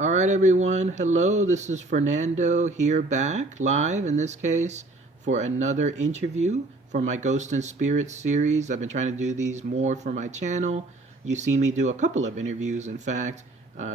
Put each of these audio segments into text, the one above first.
All right, everyone. Hello, this is Fernando here back live in this case for another interview for my Ghost and Spirit series. I've been trying to do these more for my channel. You've seen me do a couple of interviews, in fact,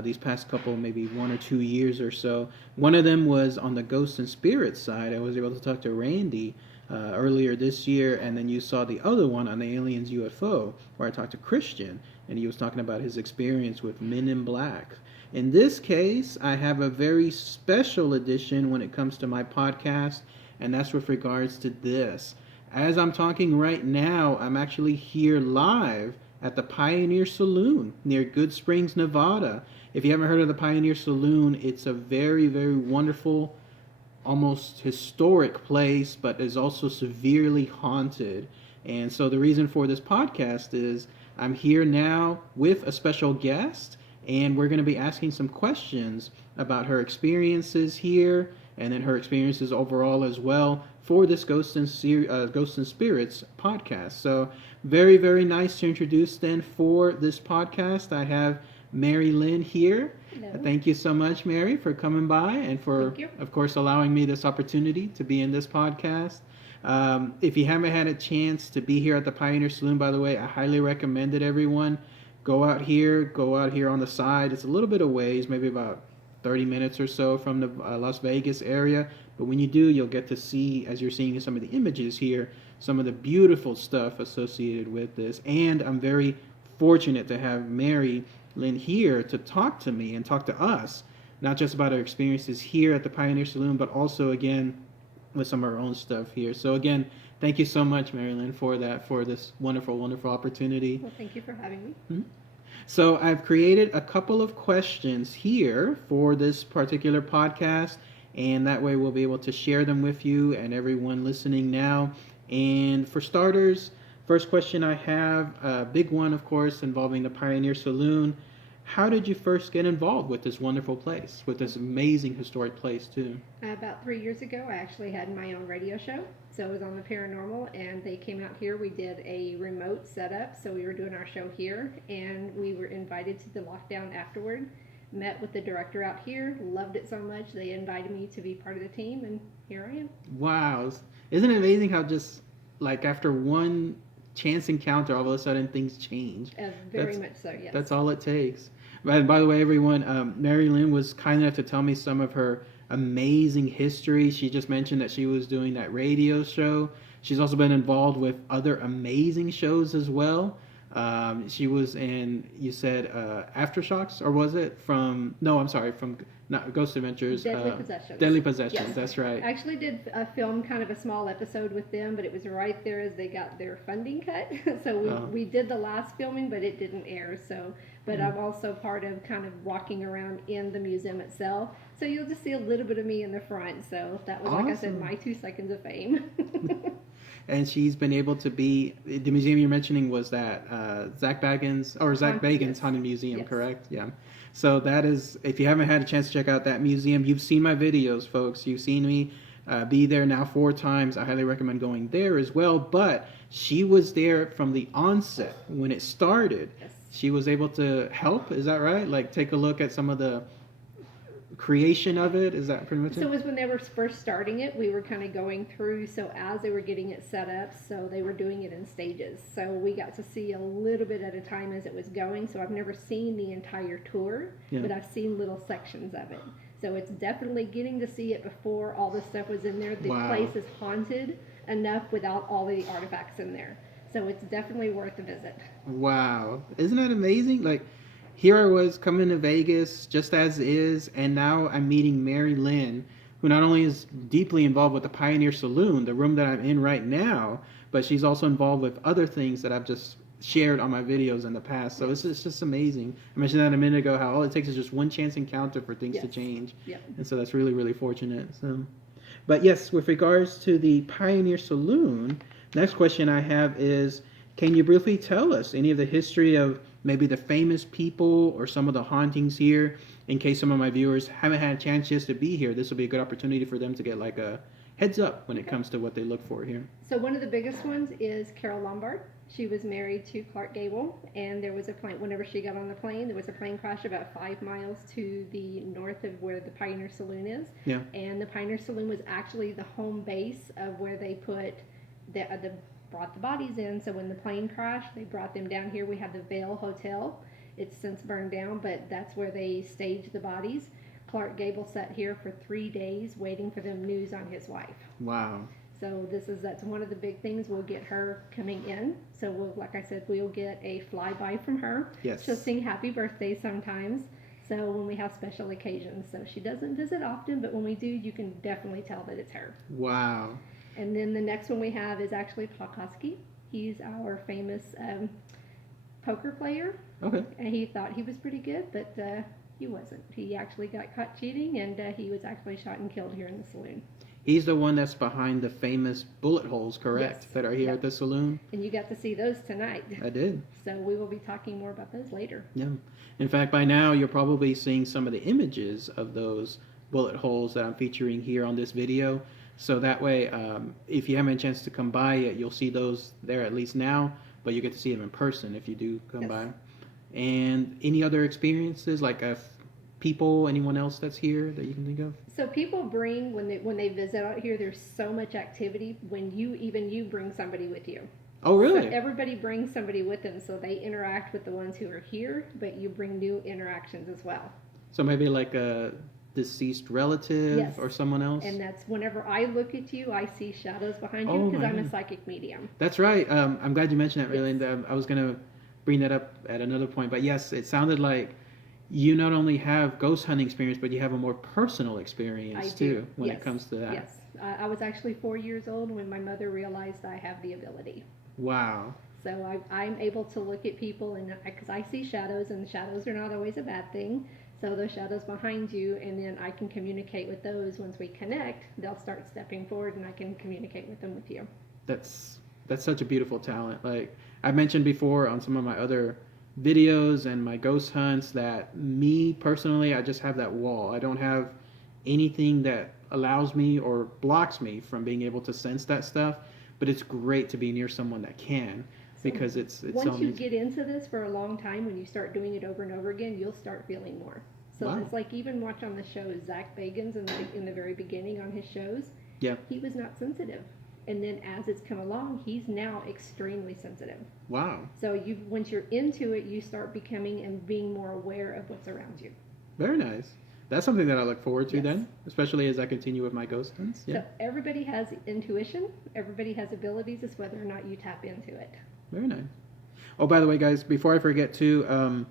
these past couple, maybe 1 or 2 years or so. One of them was on the Ghost and Spirit side. I was able to talk to Randy earlier this year, and then you saw the other one on the Aliens UFO, where I talked to Christian, and he was talking about his experience with Men in Black. In this case, I have a very special edition when it comes to my podcast, and that's with regards to this. As I'm talking right now, I'm actually here live at the Pioneer Saloon near Good Springs, Nevada. If you haven't heard of the Pioneer Saloon, it's a very, very wonderful, almost historic place, but is also severely haunted. And so the reason for this podcast is I'm here now with a special guest, and we're going to be asking some questions about her experiences here and then her experiences overall as well for this Ghost and Spirits podcast. So very, very nice to introduce then for this podcast. I have Mary Lynn here. Hello. Thank you so much, Mary, for coming by and for, of course, allowing me this opportunity to be in this podcast. If you haven't had a chance to be here at the Pioneer Saloon, by the way, I highly recommend it, everyone. Go out here on the side. It's a little bit of ways, maybe about 30 minutes or so from the Las Vegas area. But when you do, you'll get to see, as you're seeing in some of the images here, some of the beautiful stuff associated with this. And I'm very fortunate to have Mary Lynn here to talk to me and talk to us, not just about her experiences here at the Pioneer Saloon, but also, again, with some of her own stuff here. So, again, thank you so much, Mary Lynn, for this wonderful, wonderful opportunity. Well, thank you for having me. Mm-hmm. So I've created a couple of questions here for this particular podcast, and that way we'll be able to share them with you and everyone listening now. And for starters, first question I have, a big one, of course, involving the Pioneer Saloon. How did you first get involved with this wonderful place, with this amazing historic place, too? About 3 years ago, I actually had my own radio show. So it was on the Paranormal, and they came out here. We did a remote setup, so we were doing our show here, and we were invited to the lockdown afterward. Met with the director out here, loved it so much, they invited me to be part of the team, and here I am. Wow. Isn't it amazing how just, like, after one chance encounter, all of a sudden things change? Very much so, yes. That's all it takes. By the way, everyone, Mary Lynn was kind enough to tell me some of her amazing history. She just mentioned that she was doing that radio show. She's also been involved with other amazing shows as well. She was in, you said, Aftershocks, or was it from not Ghost Adventures. Deadly Possessions. Deadly Possessions, yes. That's right. I actually did a film, kind of a small episode with them, but it was right there as they got their funding cut. So we did the last filming, but it didn't air. But I'm also part of kind of walking around in the museum itself. So you'll just see a little bit of me in the front. So that was, awesome. Like I said, my 2 seconds of fame. And she's been able to be, the museum you're mentioning was that Zach Bagans Haunted Museum, yes. Correct? Yeah. So that is, if you haven't had a chance to check out that museum, you've seen my videos, folks. You've seen me be there now 4 times. I highly recommend going there as well. But she was there from the onset when it started. Yes. She was able to help, is that right? Like take a look at some of the creation of it. Is that pretty much it? So it was when they were first starting it, we were kind of going through, so as they were getting it set up, so they were doing it in stages, so we got to see a little bit at a time as it was going. So I've never seen the entire tour, but I've seen little sections of it. So it's definitely getting to see it before all the stuff was in there. The place is haunted enough without all the artifacts in there, so it's definitely worth a visit. Wow, isn't that amazing? Like, here I was coming to Vegas just as is, and now I'm meeting Mary Lynn, who not only is deeply involved with the Pioneer Saloon, the room that I'm in right now, but she's also involved with other things that I've just shared on my videos in the past. So it's just amazing. I mentioned that a minute ago, how all it takes is just one chance encounter for things to change. Yeah. And so that's really, really fortunate. So, but yes, with regards to the Pioneer Saloon, next question I have is, can you briefly tell us any of the history of maybe the famous people or some of the hauntings here, in case some of my viewers haven't had a chance just to be here? This will be a good opportunity for them to get like a heads up when it Okay. comes to what they look for here. So one of the biggest ones is Carol Lombard. She was married to Clark Gable, and there was a plane. Whenever she got on the plane, there was a plane crash about 5 miles to the north of where the Pioneer Saloon is. Yeah. And the Pioneer Saloon was actually the home base of where they put brought the bodies in. So when the plane crashed, they brought them down here. We have the Vale Hotel. It's since burned down, but that's where they staged the bodies. Clark Gable sat here for 3 days waiting for the news on his wife. Wow. So that's one of the big things. We'll get her coming in. So like I said, we'll get a flyby from her. Yes. She'll sing happy birthday sometimes. So when we have special occasions. So she doesn't visit often, but when we do, you can definitely tell that it's her. Wow. And then the next one we have is actually Plakowski. He's our famous poker player. Okay. And he thought he was pretty good, but he wasn't. He actually got caught cheating, and he was actually shot and killed here in the saloon. He's the one that's behind the famous bullet holes, correct? Yes. That are here Yep. at the saloon. And you got to see those tonight. I did. So we will be talking more about those later. Yeah. In fact, by now you're probably seeing some of the images of those bullet holes that I'm featuring here on this video. So that way, if you haven't had a chance to come by yet, you'll see those there at least now, but you get to see them in person if you do come Yes. by. And any other experiences, like people, anyone else that's here that you can think of? So people bring, when they visit out here, there's so much activity when you bring somebody with you. Oh, really? So everybody brings somebody with them, so they interact with the ones who are here, but you bring new interactions as well. So maybe like a deceased relative Yes. or someone else? And that's whenever I look at you, I see shadows behind you Oh, because my I'm a God. psychic medium. That's right. I'm glad you mentioned that, Yes. really. I was going to bring that up at another point. But yes, it sounded like you not only have ghost hunting experience, but you have a more personal experience, I too, do. when Yes. it comes to that. Yes. I was actually 4 years old when my mother realized I have the ability. Wow. So I'm able to look at people, and because I see shadows, and shadows are not always a bad thing. So those shadows behind you, and then I can communicate with those. Once we connect, they'll start stepping forward, and I can communicate with them with you. That's such a beautiful talent. Like I mentioned before on some of my other videos and my ghost hunts that me personally, I just have that wall. I don't have anything that allows me or blocks me from being able to sense that stuff. But it's great to be near someone that can, because it's so Once you amazing. get into this for a long time, when you start doing it over and over again, you'll start feeling more. So Wow. it's like, even watch on the shows, Zach Bagans in the very beginning on his shows, Yeah. he was not sensitive. And then as it's come along, he's now extremely sensitive. Wow. So once you're into it, you start becoming and being more aware of what's around you. Very nice. That's something that I look forward to Yes. then, especially as I continue with my ghost hunts. Yeah. So everybody has intuition, everybody has abilities, it's whether or not you tap into it. Very nice. Oh, by the way, guys, before I forget to,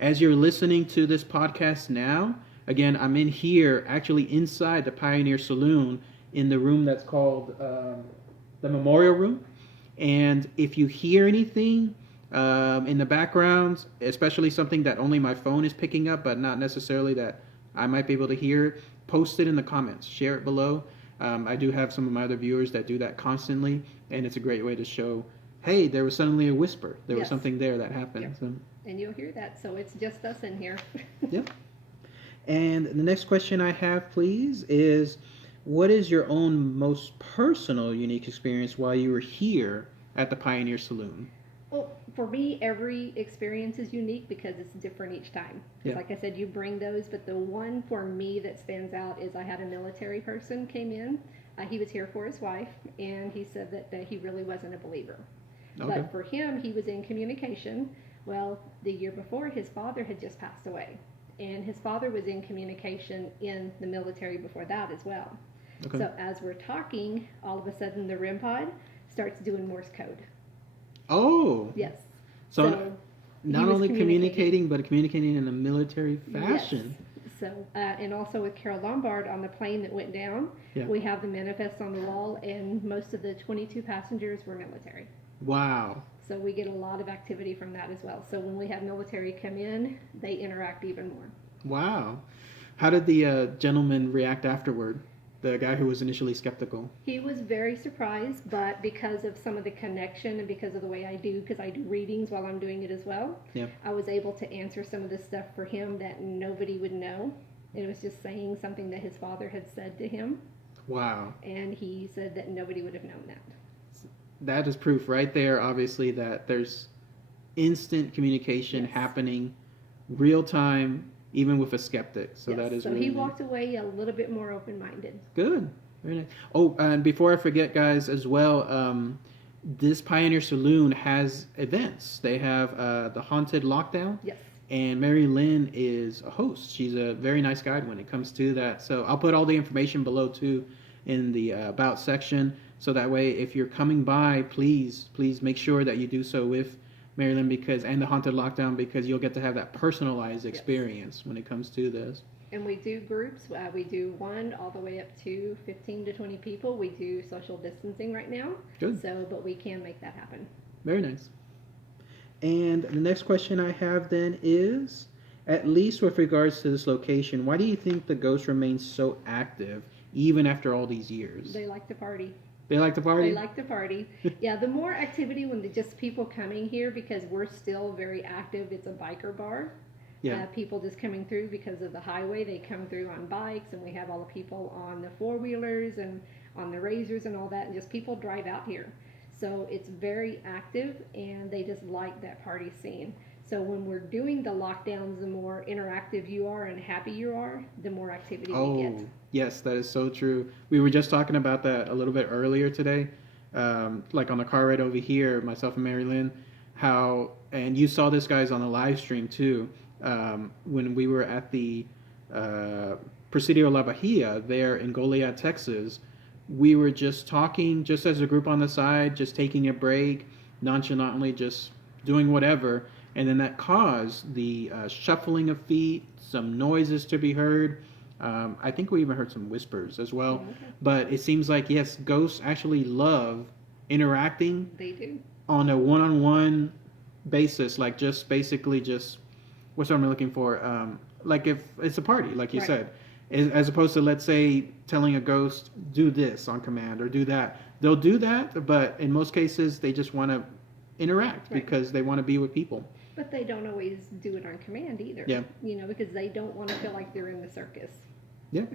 as you're listening to this podcast now, again, I'm in here, actually inside the Pioneer Saloon, in the room that's called the Memorial Room. And if you hear anything in the background, especially something that only my phone is picking up, but not necessarily that I might be able to hear, post it in the comments. Share it below. I do have some of my other viewers that do that constantly, and it's a great way to show, hey, there was suddenly a whisper. There was Yes. something there that happened. Yep. So, And you'll hear that, so it's just us in here. yep. And the next question I have, please, is what is your own most personal unique experience while you were here at the Pioneer Saloon? Well, for me, every experience is unique because it's different each time. 'Cause Yeah. like I said, you bring those, but the one for me that stands out is I had a military person came in. He was here for his wife, and he said that he really wasn't a believer. Okay. But for him, he was in communication. Well, the year before, his father had just passed away. And his father was in communication in the military before that as well. Okay. So as we're talking, all of a sudden the REM pod starts doing Morse code. Oh. Yes. So not was only communicating, but communicating in a military fashion. Yes. So, and also with Carol Lombard on the plane that went down, Yeah. we have the manifest on the wall, and most of the 22 passengers were military. Wow. So we get a lot of activity from that as well. So when we have military come in, they interact even more. Wow. How did the gentleman react afterward? The guy who was initially skeptical. He was very surprised, but because of some of the connection and because of the way I do, because I do readings while I'm doing it as well, Yeah. I was able to answer some of the stuff for him that nobody would know. It was just saying something that his father had said to him. Wow. And he said that nobody would have known that. That is proof right there, obviously, that there's instant communication Yes. happening real time, even with a skeptic. So Yes. that is So really he neat. walked away a little bit more open-minded. Good. Very nice. Oh, and before I forget, guys, as well, this Pioneer Saloon has events. They have the Haunted Lockdown. Yes. And Mary Lynn is a host. She's a very nice guide when it comes to that. So I'll put all the information below too in the about section. So that way, if you're coming by, please make sure that you do so with Mary Lynn and the Haunted Lockdown, because you'll get to have that personalized experience when it comes to this. And we do groups. We do one all the way up to 15 to 20 people. We do social distancing right now. Good. So, but we can make that happen. Very nice. And the next question I have then is, at least with regards to this location, why do you think the ghost remains so active even after all these years? They like to party. They like to party? They like to party. Yeah, the more activity when just people coming here, because we're still very active. It's a biker bar. Yeah. People just coming through because of the highway. They come through on bikes, and we have all the people on the four-wheelers and on the razors and all that, and just people drive out here. So it's very active, and they just like that party scene. So when we're doing the lockdowns, the more interactive you are and happy you are, the more activity we get. Yes, that is so true. We were just talking about that a little bit earlier today, like on the car ride over here, myself and Mary Lynn, and you saw this, guys, on the live stream too, when we were at the Presidio La Bahia there in Goliad, Texas. We were just talking, just as a group on the side, just taking a break, nonchalantly just doing whatever. And then that caused the shuffling of feet, some noises to be heard. I think we even heard some whispers as well. Oh, okay. But it seems like, yes, ghosts actually love interacting. They do. On a one-on-one basis, like just basically just, what's what I'm looking for? Like if it's a party, like you Right. said. As opposed to, let's say, telling a ghost, do this on command or do that. They'll do that, but in most cases, they just want to interact because they want to be with people. But they don't always do it on command either. Yeah. Because they don't want to feel like they're in the circus. Yeah.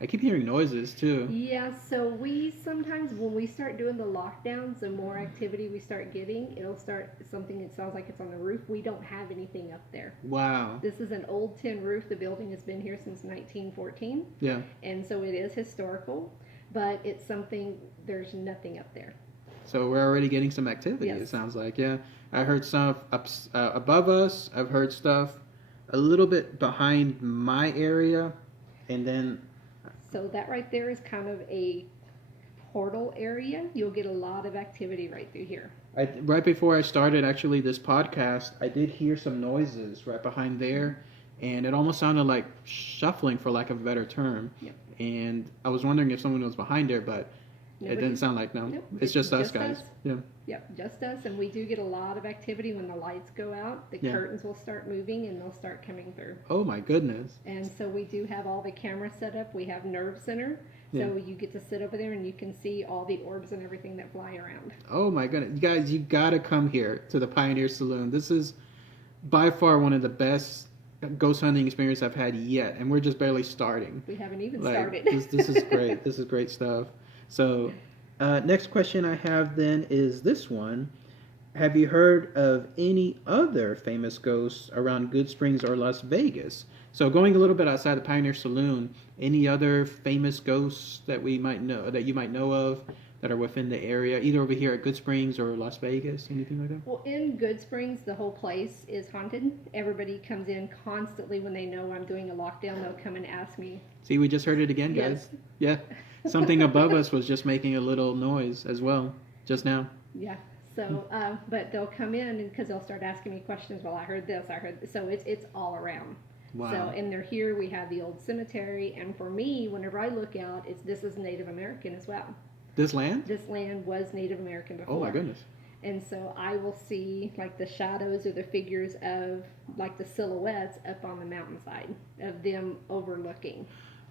I keep hearing noises, too. Yeah, so we sometimes, when we start doing the lockdowns, the more activity we start getting, it'll start something that sounds like it's on the roof. We don't have anything up there. Wow. This is an old tin roof. The building has been here since 1914. Yeah. And so it is historical, but it's something, there's nothing up there. So we're already getting some activity, Yes. It sounds like. Yeah. I heard stuff above us. I've heard stuff a little bit behind my area. And then... So that right there is kind of a portal area. You'll get a lot of activity right through here. Right before I started actually this podcast, I did hear some noises right behind there, and it almost sounded like shuffling, for lack of a better term. Yep. And I was wondering if someone was behind there, but it didn't sound like no. Nope. It's just us guys. Us. Yeah. Yep, just us. And we do get a lot of activity when the lights go out. The curtains will start moving and they'll start coming through. Oh my goodness. And so we do have all the cameras set up. We have Nerve Center. So you get to sit over there and you can see all the orbs and everything that fly around. Oh my goodness. You guys, you gotta come here to the Pioneer Saloon. This is by far one of the best ghost hunting experience I've had yet. And we're just barely starting. We haven't even started. This is great. This is great stuff. So next question I have then is this one. Have you heard of any other famous ghosts around Good Springs or Las Vegas? So going a little bit outside the Pioneer Saloon, any other famous ghosts that you might know of that are within the area, either over here at Good Springs or Las Vegas, anything like that? Well, in Good Springs, the whole place is haunted. Everybody comes in constantly when they know I'm doing a lockdown. They'll come and ask me. See, we just heard it again, guys. Yes. Yeah. Something above us was just making a little noise as well, just now. Yeah. So, but they'll come in because they'll start asking me questions. Well, I heard this. I heard this. So it's all around. Wow. So, and they're here. We have the old cemetery, and for me, whenever I look out, this is Native American as well. This land? This land was Native American before. Oh my goodness. And so I will see like the shadows or the figures of like the silhouettes up on the mountainside of them overlooking.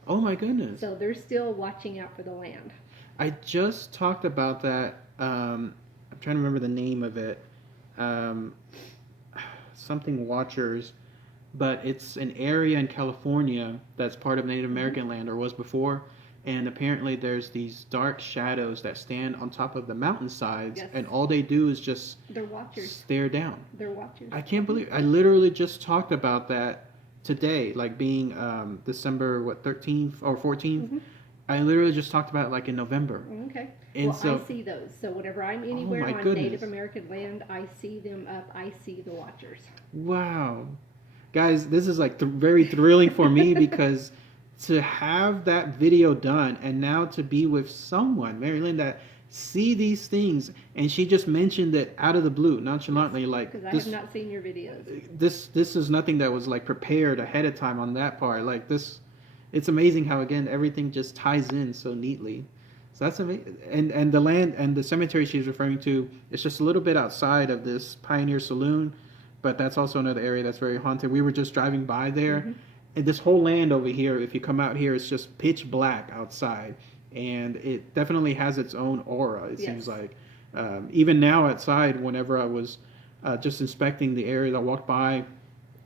Oh my goodness. So they're still watching out for the land. I just talked about that. I'm trying to remember the name of it. Something Watchers. But it's an area in California that's part of Native American land, or was before. and apparently there's these dark shadows that stand on top of the mountainsides, Yes. and all they do is just They're watchers. stare down. They're watchers. I can't believe I literally just talked about that today, like being December 13th or 14th. Mhm. I literally just talked about it like in November. Okay. And Well, so, I see those. So whenever I'm anywhere my on goodness. Native American land, I see them up. I see the watchers. wow, guys, this is like very thrilling for me because to have that video done and now to be with someone, Mary Lynn, that see these things, and she just mentioned it out of the blue, nonchalantly, like Because I this. have not seen your videos. This is nothing that was like prepared ahead of time on that part. Like this, it's amazing how again everything just ties in so neatly. So that's amazing. And the land and the cemetery she's referring to is just a little bit outside of this Pioneer Saloon, but that's also another area that's very haunted. We were just driving by there, Mhm. and this whole land over here, if you come out here, it's just pitch black outside, and it definitely has its own aura. It Yes. seems like even now outside, whenever I was just inspecting the area, I walked by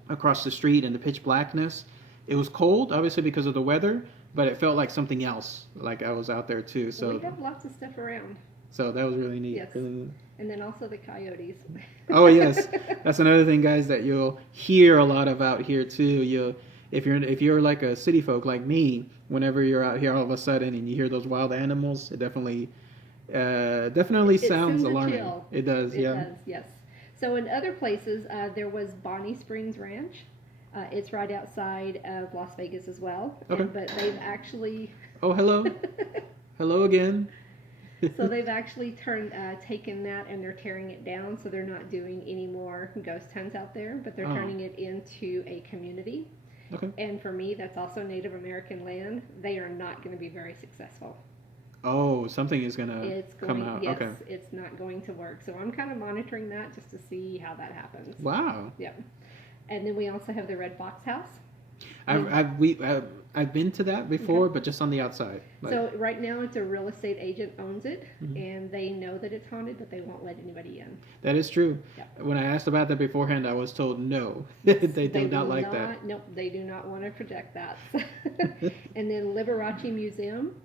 across the street in the pitch blackness. It was cold, obviously because of the weather, but it felt like something else. Like I was out there too. Well, we So have lots of stuff around. so that was really neat. Yes. Really neat. And then also the coyotes. Oh yes, that's another thing, guys, that you'll hear a lot of out here too. You, if you're like a city folk like me, whenever you're out here all of a sudden and you hear those wild animals, it definitely It sounds sends a alarming. chill. It does, It yeah. does, yes. So in other places, there was Bonnie Springs Ranch. It's right outside of Las Vegas as well. Okay. But they've actually Oh hello, hello again. so they've actually taken that and they're tearing it down. So they're not doing any more ghost hunts out there, but they're Oh. turning it into a community. Okay. And for me, that's also Native American land. They are not going to be very successful. Oh, something is gonna It's come going, out. yes, Okay. it's not going to work. So I'm kind of monitoring that just to see how that happens. Wow. Yep. And then we also have the Red Fox House. I've been to that before, Okay. but just on the outside. Like, So right now it's a real estate agent owns it, Mhm. and they know that it's haunted, but they won't let anybody in. that is true. Yep. When I asked about that beforehand, I was told no. They do not will like that. Nope, they do not want to project that. And then Liberace Museum,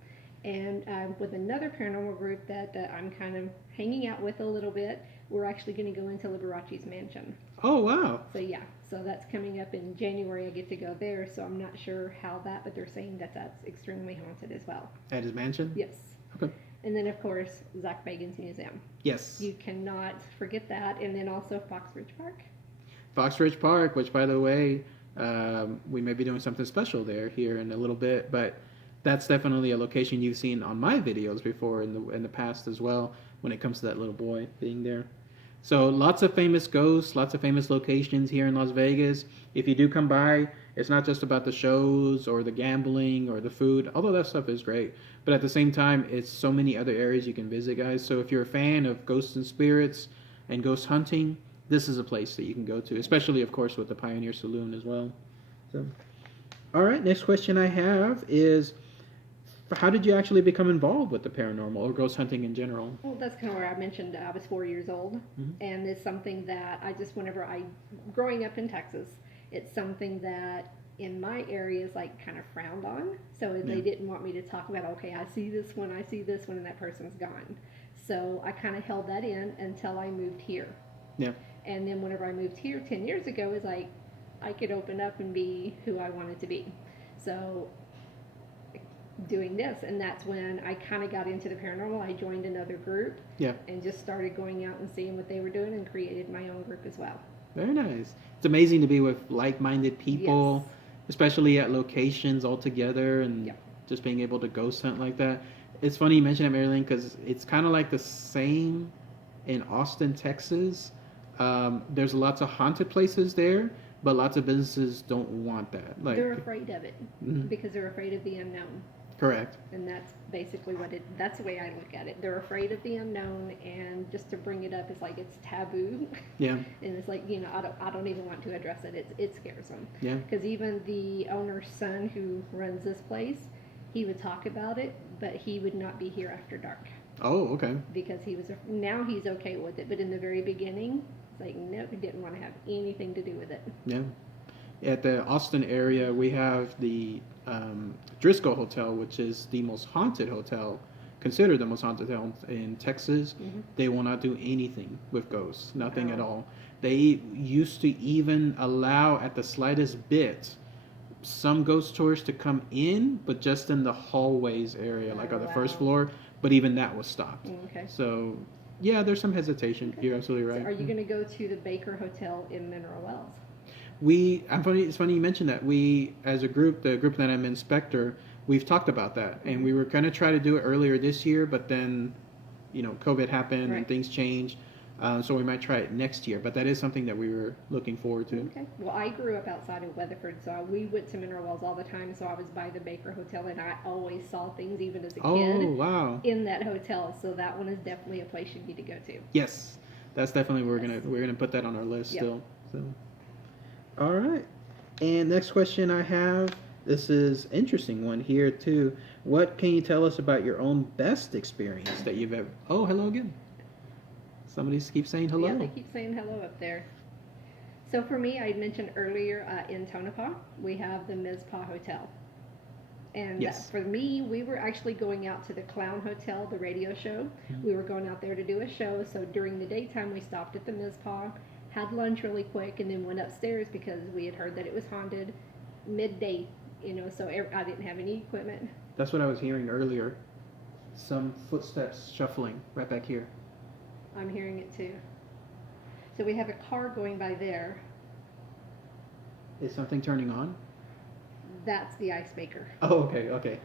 and with another paranormal group that I'm kind of hanging out with a little bit, we're actually going to go into Liberace's mansion. Oh wow. So yeah, so that's coming up in January. I get to go there, so I'm not sure how that, but they're saying that that's extremely haunted as well. At his mansion? Yes. Okay. And then of course Zach Bagans Museum. Yes. You cannot forget that, and then also Fox Ridge Park. Fox Ridge Park, which by the way, we may be doing something special there here in a little bit, but that's definitely a location you've seen on my videos before in the past as well when it comes to that little boy being there. So lots of famous ghosts, lots of famous locations here in Las Vegas. If you do come by, it's not just about the shows or the gambling or the food, although that stuff is great. But at the same time, it's so many other areas you can visit, guys. So if you're a fan of ghosts and spirits and ghost hunting, this is a place that you can go to, especially, of course, with the Pioneer Saloon as well. So, all right, next question I have is, how did you actually become involved with the paranormal or ghost hunting in general? Well, that's kind of where I mentioned I was 4 years old, Mhm. and it's something that I just, growing up in Texas, it's something that in my area is like kind of frowned on. So Yeah. they didn't want me to talk about, okay, I see this one, and that person's gone. So I kind of held that in until I moved here. Yeah. And then whenever I moved here 10 years ago, it was like I could open up and be who I wanted to be. So doing this, and that's when I kind of got into the paranormal. I joined another group, Yeah. and just started going out and seeing what they were doing, and created my own group as well. Very nice. It's amazing to be with like-minded people, Yes. especially at locations all together, and Yep. just being able to ghost hunt like that. It's funny you mention it, Marilyn, because it's kind of like the same in Austin, Texas. There's lots of haunted places there, but lots of businesses don't want that. Like, They're afraid of it Mhm. because they're afraid of the unknown, correct. and that's basically that's the way I look at it. They're afraid of the unknown, and just to bring it up is like it's taboo. Yeah. And it's like, I don't even want to address it. It scares them. Yeah. Because even the owner's son who runs this place, he would talk about it, but he would not be here after dark Oh, okay. because now he's okay with it. But in the very beginning, it's like, nope, he didn't want to have anything to do with it. Yeah. At the Austin area, we have the Driscoll Hotel, which is the most haunted hotel, considered the most haunted hotel in Texas. Mm-hmm. They will not do anything with ghosts, nothing at Wow. all. They used to even allow, at the slightest bit, some ghost tours to come in, but just in the hallways area, like Oh, on the first wow. floor. But even that was stopped. Okay. So, yeah, there's some hesitation. Okay. You're absolutely So right. are you going to go to the Baker Hotel in Mineral Wells? It's funny you mentioned that. We, as a group, the group that I'm inspector, we've talked about that, and we were going to try to do it earlier this year, but then, COVID happened and Right. things changed, so we might try it next year. But that is something that we were looking forward to. Okay. Well, I grew up outside of Weatherford, so we went to Mineral Wells all the time. So I was by the Baker Hotel, and I always saw things, even as a Oh, kid, wow! in that hotel. So that one is definitely a place you need to go to. Yes, that's definitely we're gonna put that on our list Yep. still. So, all right. And next question I have. This is interesting one here too. What can you tell us about your own best experience that you've ever? Oh, hello again. Somebody keeps saying hello. Yeah, they keep saying hello up there. So for me, I mentioned earlier in Tonopah, we have the Mizpah Hotel. And Yes. for me, we were actually going out to the Clown Hotel, the radio show. Mhm. We were going out there to do a show. So during the daytime, we stopped at the Mizpah, had lunch really quick, and then went upstairs because we had heard that it was haunted midday, so I didn't have any equipment. That's what I was hearing earlier. Some footsteps shuffling right back here. I'm hearing it too. So we have a car going by there. Is something turning on? That's the ice maker. Oh, okay, okay.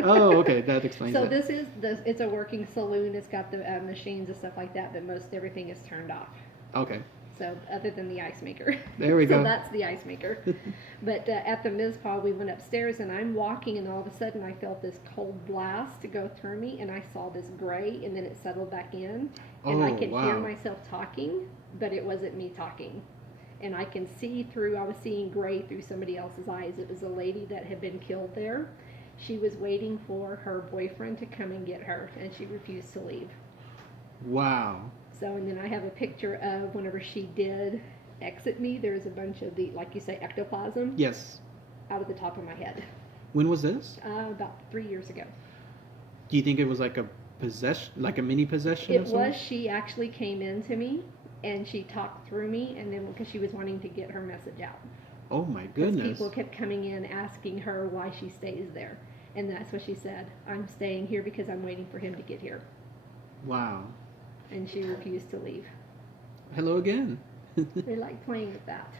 Oh, okay, that explains So it. this is it's a working saloon. It's got the machines and stuff like that, but most everything is turned off. Okay, So other than the ice maker. there we So go. that's the ice maker. But at the Mizpah, we went upstairs, and I'm walking, and all of a sudden I felt this cold blast to go through me, and I saw this gray, and then it settled back in, and I Oh, could wow. hear myself talking, but it wasn't me talking. And I can see through, I was seeing gray through somebody else's eyes. It was a lady that had been killed there. She was waiting for her boyfriend to come and get her, and she refused to leave. Wow. So, and then I have a picture of whenever she did exit me, there was a bunch of the, like you say, ectoplasm Yes. out of the top of my head. When was this? About 3 years ago. Do you think it was like a possession, like a mini possession? It of some was, she actually came into me, and she talked through me, and then because she was wanting to get her message out. Oh my Because goodness. people kept coming in asking her why she stays there. And that's what she said. I'm staying here because I'm waiting for him to get here. Wow. And she refused to leave. Hello again. They like playing with that.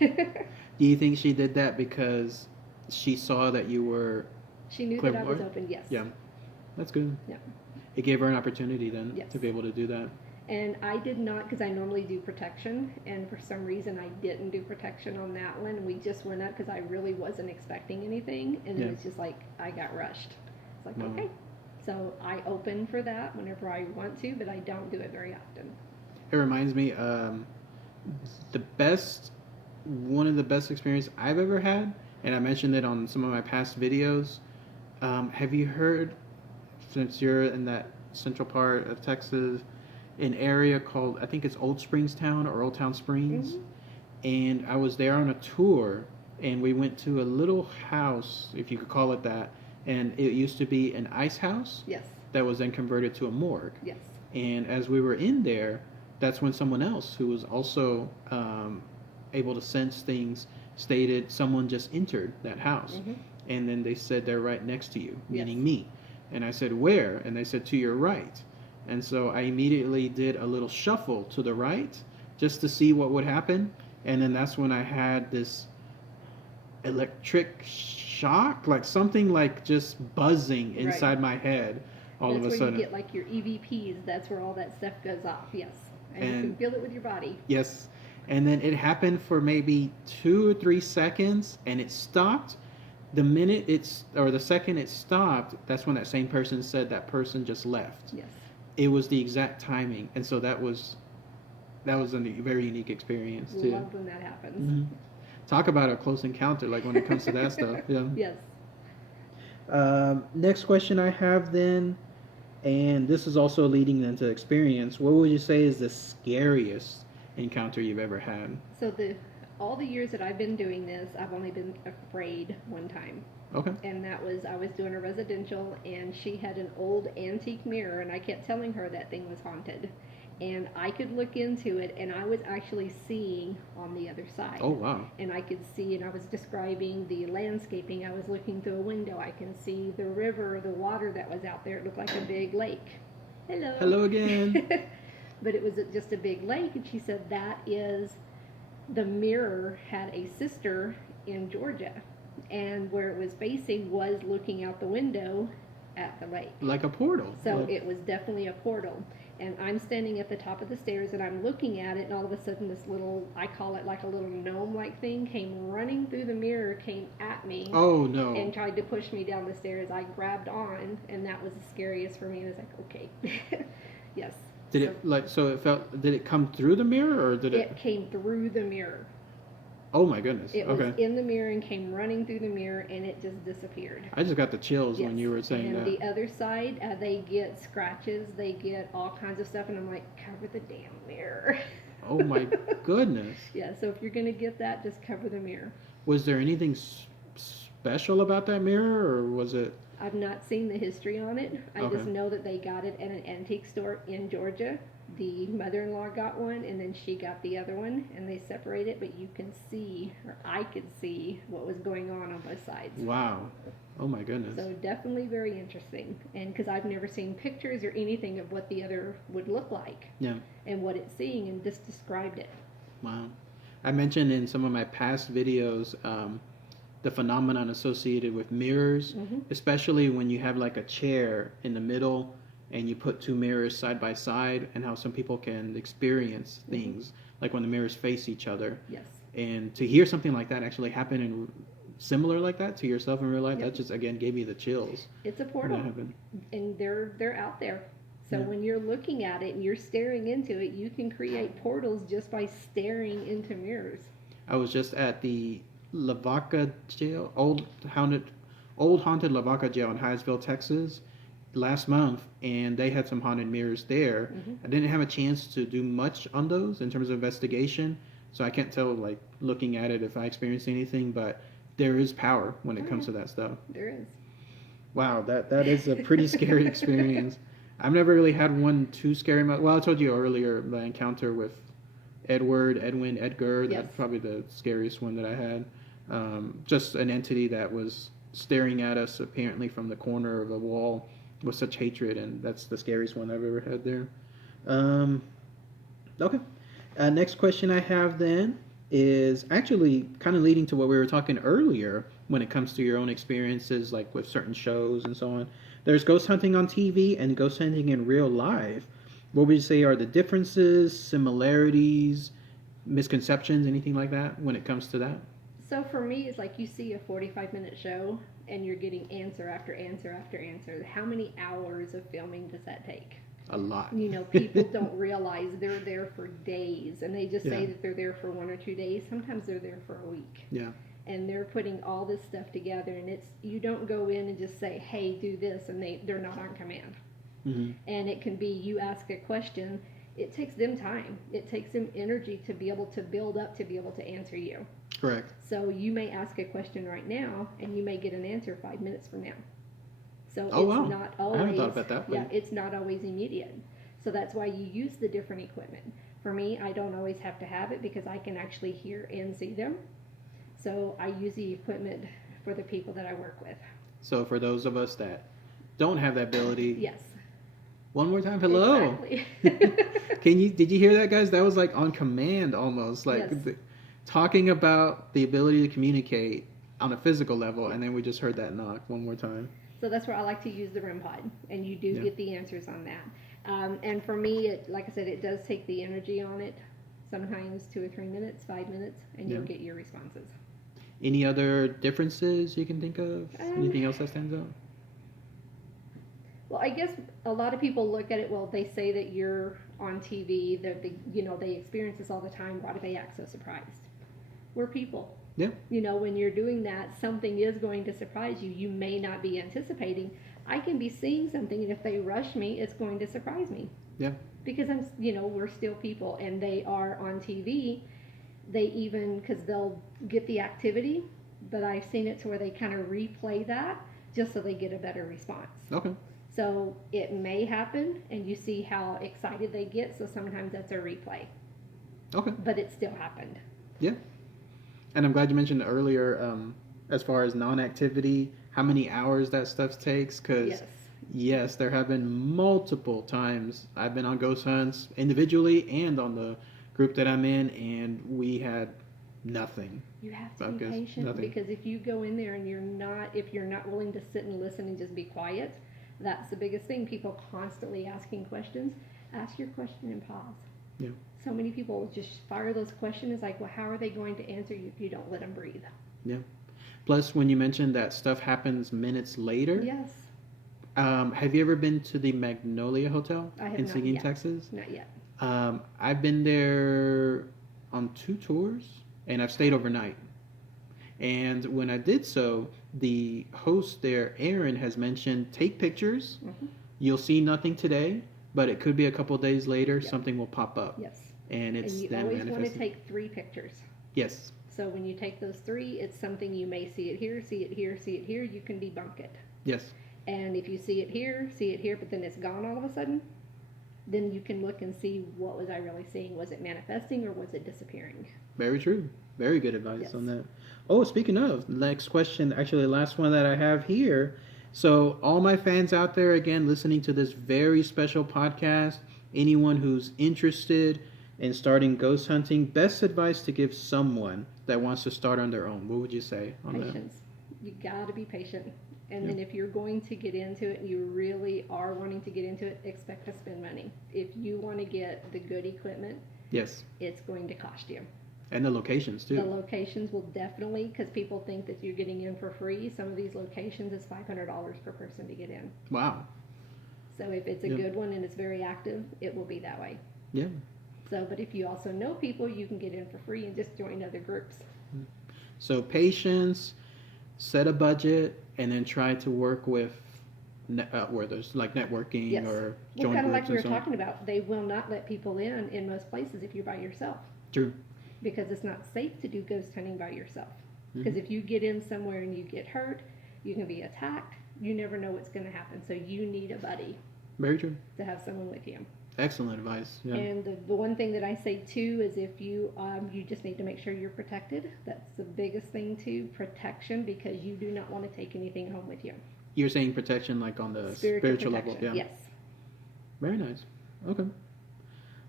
Do you think she did that because she saw that you were? She knew that I was Clairvoyant? open, yes. Yeah, that's good. Yeah. It gave her an opportunity then Yes. to be able to do that. And I did not, because I normally do protection, and for some reason I didn't do protection on that one. And we just went up because I really wasn't expecting anything, and Yeah. it was just like I got rushed. It's like, Wow. okay. So I open for that whenever I want to, but I don't do it very often. It reminds me, one of the best experience I've ever had, and I mentioned it on some of my past videos. Have you heard, since you're in that central part of Texas, an area called, I think it's Old Springs Town or Old Town Springs? Mhm. And I was there on a tour, and we went to a little house, if you could call it that, and it used to be an ice house Yes, that was then converted to a morgue. yes. And as we were in there, that's when someone else who was also able to sense things stated someone just entered that house. Mhm. And then they said they're right next to you, meaning Yes. me. And I said, where? And they said, to your right. And so I immediately did a little shuffle to the right just to see what would happen. And then that's when I had this electric shock, like something like just buzzing Right. inside my head all That's of a where sudden. you get like your EVPs. That's where all that stuff goes off. Yes, and you can And- feel it with your body. Yes. And then it happened for maybe 2 or 3 seconds, and it stopped. The second it stopped, that's when that same person said that person just left. Yes. It was the exact timing, and so that was a very unique experience too. Love when that happens. Mhm. Talk about a close encounter, like when it comes to that stuff. Yeah. Yes. Next question I have then, and this is also leading into experience. What would you say is the scariest encounter you've ever had? So all the years that I've been doing this, I've only been afraid one time. Okay. And that was, I was doing a residential, and she had an old antique mirror, and I kept telling her that thing was haunted. And I could look into it, and I was actually seeing on the other side. Oh, wow. And I could see, and I was describing the landscaping. I was looking through a window. I can see the river, the water that was out there. It looked like a big lake. Hello. Hello again. But it was just a big lake, and she said that is, the mirror had a sister in Georgia, and where it was facing was looking out the window at the lake. Like a portal. So like... it was definitely a portal. And I'm standing at the top of the stairs, and I'm looking at it, and all of a sudden this little, I call it like a little gnome-like thing, came running through the mirror, came at me. Oh, no. And tried to push me down the stairs. I grabbed on, and that was the scariest for me. I was like, okay. Yes. Did it, like, so it felt, did it come through the mirror, or did it? It came through the mirror. Oh, my goodness. It okay. was in the mirror and came running through the mirror, and it just disappeared. I just got the chills Yes. when you were saying and that. the other side, they get scratches, they get all kinds of stuff, and I'm like, cover the damn mirror. Oh, my goodness. Yeah, so if you're going to get that, just cover the mirror. Was there anything special about that mirror, or was it? I've not seen the history on it. I Okay. just know that they got it at an antique store in Georgia. The mother-in-law got one, and then she got the other one, and they separated, but you can see, or I could see, what was going on both sides. Wow. Oh, my goodness. So definitely very interesting, and because I've never seen pictures or anything of what the other would look like. Yeah. And what it's seeing, and just described it. Wow. I mentioned in some of my past videos the phenomenon associated with mirrors, especially when you have like a chair in the middle and you put two mirrors side by side, and how some people can experience things like when the mirrors face each other. Yes. And to hear something like that actually happen in similar like that to yourself in real life, Yep. that just again gave me the chills. It's a portal, and they're out there. So when you're looking at it and you're staring into it, you can create portals just by staring into mirrors. I was just at the Lavaca jail, old haunted Lavaca jail in Hyattsville, Texas, last month, and they had some haunted mirrors there. I didn't have a chance to do much on those in terms of investigation, so I can't tell, like, looking at it if I experienced anything, but there is power when it comes to that stuff. There is. Wow, that is a pretty scary experience. I've never really had one too scary. Well, I told you earlier my encounter with Edgar. Yes. That's probably the scariest one that I had. Just an entity that was staring at us apparently from the corner of a wall with such hatred, and that's the scariest one I've ever had there. Okay. Next question I have then is actually kind of leading to what we were talking earlier when it comes to your own experiences, like with certain shows and so on. There's ghost hunting on TV and ghost hunting in real life. What would you say are the differences, similarities, misconceptions, anything like that when it comes to that? So for me, it's like you see a 45-minute show and you're getting answer after answer after answer. How many hours of filming does that take? A lot. You know, people don't realize they're there for days, and they just say that they're there for 1 or 2 days. Sometimes they're there for a week. Yeah. And they're putting all this stuff together, and it's, you don't go in and just say, hey, do this, and they're not on command. And it can be, you ask a question, it takes them time. It takes them energy to be able to build up to be able to answer you. Correct. So you may ask a question right now, and you may get an answer 5 minutes from now. So Oh, it's wow. not always, I haven't thought about that. yeah, it's not always immediate. So that's why you use the different equipment. For me, I don't always have to have it because I can actually hear and see them. So I use the equipment for the people that I work with. So for those of us that don't have that ability, Yes. one more time, hello. Exactly. Did you hear that, guys? That was like on command almost, like Yes. talking about the ability to communicate on a physical level, and then we just heard that knock one more time. So that's where I like to use the REM pod, and you do get the answers on that. And for me, like I said, it does take the energy on it. Sometimes 2 or 3 minutes, 5 minutes, and you'll get your responses. Any other differences you can think of? Anything else that stands out? Well, I guess a lot of people look at it, well, they say that you're on TV, that they experience this all the time. Why do they act so surprised? We're people. Yeah. You know, when you're doing that, something is going to surprise you. You may not be anticipating. I can be seeing something, and if they rush me, it's going to surprise me. Yeah. Because we're still people, and they are on TV. They even, because they'll get the activity, but I've seen it to where they kind of replay that just so they get a better response. Okay. So it may happen, and you see how excited they get, so sometimes that's a replay. Okay. But it still happened. Yeah. And I'm glad you mentioned earlier, as far as non-activity, how many hours that stuff takes. Because, yes, there have been multiple times I've been on ghost hunts individually and on the group that I'm in, and we had nothing. You have to be patient, because if you go in there and if you're not willing to sit and listen and just be quiet, that's the biggest thing. People constantly asking questions. Ask your question and pause. Yeah. So many people just fire those questions. It's like, well, how are they going to answer you if you don't let them breathe? Yeah. Plus, when you mentioned that stuff happens minutes later. Yes. Have you ever been to the Magnolia Hotel in not Seguin, yet. Texas? Not yet. I've been there on 2 tours, and I've stayed overnight. And when I did so, the host there, Aaron, has mentioned take pictures. Mm-hmm. You'll see nothing today, but it could be a couple days later, something will pop up. Yes. And it's you then always want to take 3 pictures. Yes. So when you take those 3, it's something you may see it here, see it here, see it here. You can debunk it. Yes. And if you see it here, but then it's gone all of a sudden, then you can look and see, what was I really seeing? Was it manifesting or was it disappearing? Very true. Very good advice on that. Oh, speaking of, next question, actually the last one that I have here. So all my fans out there, again, listening to this very special podcast, anyone who's interested in starting ghost hunting, best advice to give someone that wants to start on their own, what would you say on that? Patience. You got to be patient. And then if you're going to get into it and you really are wanting to get into it, expect to spend money. If you want to get the good equipment, yes, it's going to cost you. And the locations too. The locations will definitely, because people think that you're getting in for free. Some of these locations is $500 per person to get in. Wow. So if it's a good one and it's very active, it will be that way. Yeah. So, but if you also know people, you can get in for free and just join other groups. So patience, set a budget, and then try to work with where there's like networking or joint kind of groups like we were and so talking about. They will not let people in most places if you're by yourself. True. Because it's not safe to do ghost hunting by yourself. Because if you get in somewhere and you get hurt, you can be attacked. You never know what's going to happen. So you need a buddy. Very true. To have someone with you. Excellent advice. Yeah. And the one thing that I say too is if you just need to make sure you're protected. That's the biggest thing too, protection, because you do not want to take anything home with you. You're saying protection like on the spiritual level. Yeah. Yes. Very nice. Okay.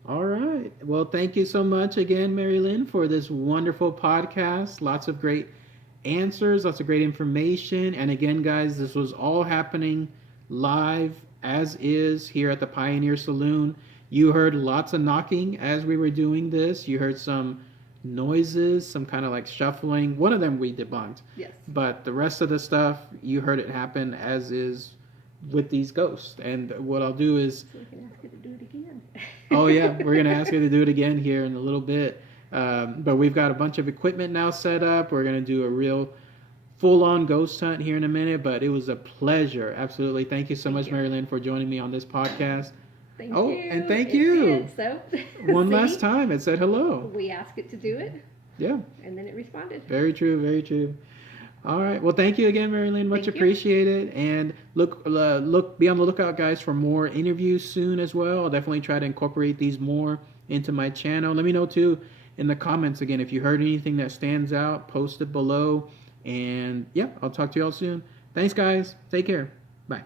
All right. Well, thank you so much again, Mary Lynn, for this wonderful podcast. Lots of great answers, lots of great information. And again, guys, this was all happening live as is here at the Pioneer Saloon. You heard lots of knocking as we were doing this. You heard some noises, some kind of like shuffling. One of them we debunked. Yes. But the rest of the stuff, you heard it happen as is with these ghosts. And what I'll do is... So we can ask you to do it again. Oh, yeah. We're going to ask you to do it again here in a little bit. But we've got a bunch of equipment now set up. We're going to do a real full-on ghost hunt here in a minute. But it was a pleasure. Absolutely. Thank you so much, Mary Lynn, for joining me on this podcast. Thank you. And thank you. So, one last time. It said hello. We asked it to do it. Yeah. And then it responded. Very true. Very true. All right. Well, thank you again, Mary Lynn. Much appreciated. And be on the lookout, guys, for more interviews soon as well. I'll definitely try to incorporate these more into my channel. Let me know too in the comments again if you heard anything that stands out. Post it below. And yeah, I'll talk to you all soon. Thanks, guys. Take care. Bye.